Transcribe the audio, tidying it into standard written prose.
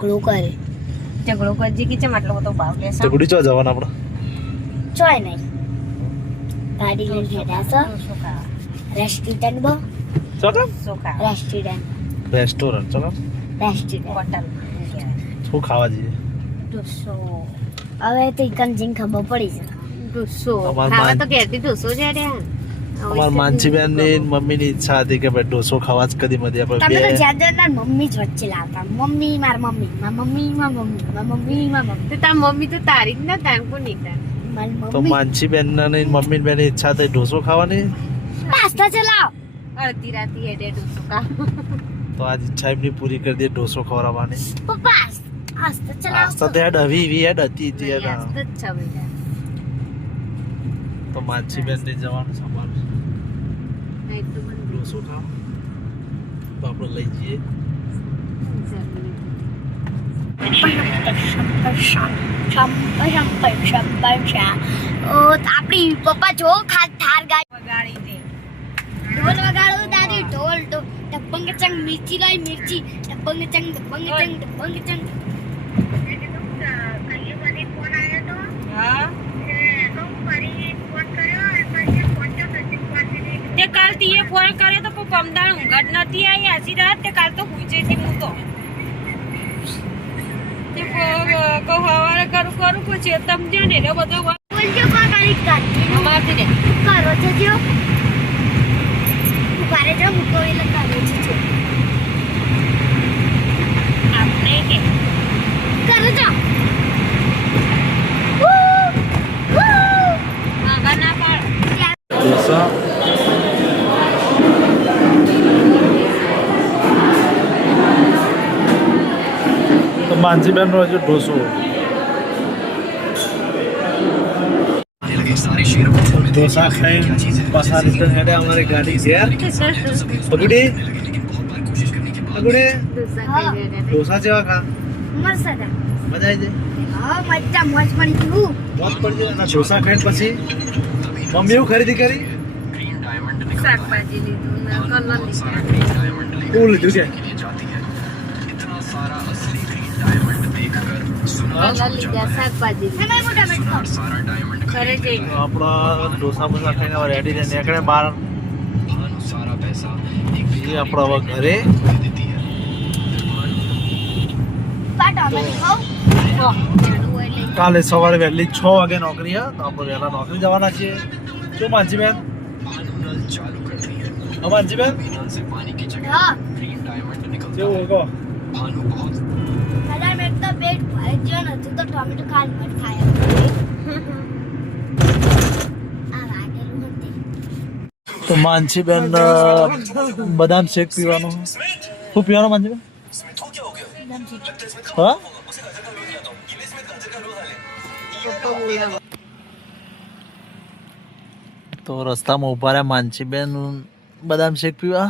ઝઘડો કરજે કે ચમ આટલો બધો ભાવ લેશે ઝઘડી ચો જવાના આપણે ચોય નહીં ગાડી લઈને ગયા છો શું ખાવા રેસ્ટોરન્ટ બો ચલો શું ખાવા રેસ્ટોરન્ટ ચલો હોટલ શું ખાવા જઈએ ડોસો હવે તો ઈકન જીન ખબર પડી છે ડોસો અમાર ખાવા માન- તો ઘેરથી ડોસો છે રે અમાર માનસીબેન ની મમ્મી ની ઈચ્છા હતી કે ભાઈ ડોસો ખાવા જ કદી મધી આપણે તમે તો બે જ્યાં મમ્મી જ વચ્ચે લાવતા મમ્મી માર મમ્મી માર મમ્મી માર મમ્મી માર મમ્મી માર મમ્મી તો તાર મમ્મી તો તારી જ ના તાર કોણ નીકળે મારી તો મમ્મી માનસીબેન ની મમ્મી બેન ઈચ્છા થઈ ડોસો ખાવાની પાસ્તા ચલાવ અડધી રાતી હેડે ડોસો ખા તો આજ ઈચ્છા એમની પૂરી કરી દે ડોસો ખવડાવવાની પપ્પા પાસ્તા ચલાવ આસ્તા તો હેડ હવી વી હેડ હતી તે હેડ. યાદ જ છે બેટા તો માનસીબેન ને જવાનું સંભાળ નહીં તો મને ડોસો ખાવ તો આપણે લઈ જઈએ આપડી પપ્પા જો થાર ગાડી વગાડી દે ઢોલ વગાડો દાદી ઢોલ ઢોલ ડબ્બંગ ચંગ મિર્ચી લાઈ મિર્ચી ડબ્બંગ ચંગ હા તે કાલ તીએ ફોન કર્યો તો કોઈ કમદાર ઊંઘ જ નથી આવી આછી રાત તે કાલ તો પૂછે છે હું તો તે હવારે કરું પછી સમજ્યો ને એટલે બધો બોલજો કાકાની કાઢી અમારથી ને કરો છો જો ઉભારે જો મૂકો એટલે કરો છો આપણે કે કરો છો આગળ ના પાડ ડોસા તો માનસીબેન નો હજુ ડોસો ડોસા ખાઈ પાછા રિટર્ન હેડે અમારી ગાડી ઘેર પકડી ડોસા જેવા ખા મસ્ત હતા મજા આવી જાય હા મજા મોજ પડી ગયું મોજ પડી જાય અને ડોસા ખાઈને પછી મમ્મી એવું ખરીદી કરી શાકભાજી લીધું ને કલર લીધા શું લીધું છે કલર લીધા શાકભાજી લીધા. એમાં મોટા મેટકો ઘરે જઈ આપણા ડોસા બોસા ખાઈને હવે રેડી થઈને નીકળે બહાર એ આપણો હવે ઘરે પાટો અમે ખાવ કાલે સવારે વહેલી 6 વાગે નોકરી હે તો આપણે વહેલા નોકરી જવાના છીએ શું માનસીબેન માનસીબેન હા કેવું કહો કલર મેટ તો પેટ ભરે ગયો નતું તો ટોમેટો ખાલ મત ખાય આ વાગેલું હતી તો માનસીબેન બદામ શેક પીવાનો શું પીવાનો માનસીબેન હા તો રસ્તામાં ઉભા રહ્યા માનસીબેન બદામ શેક પીવા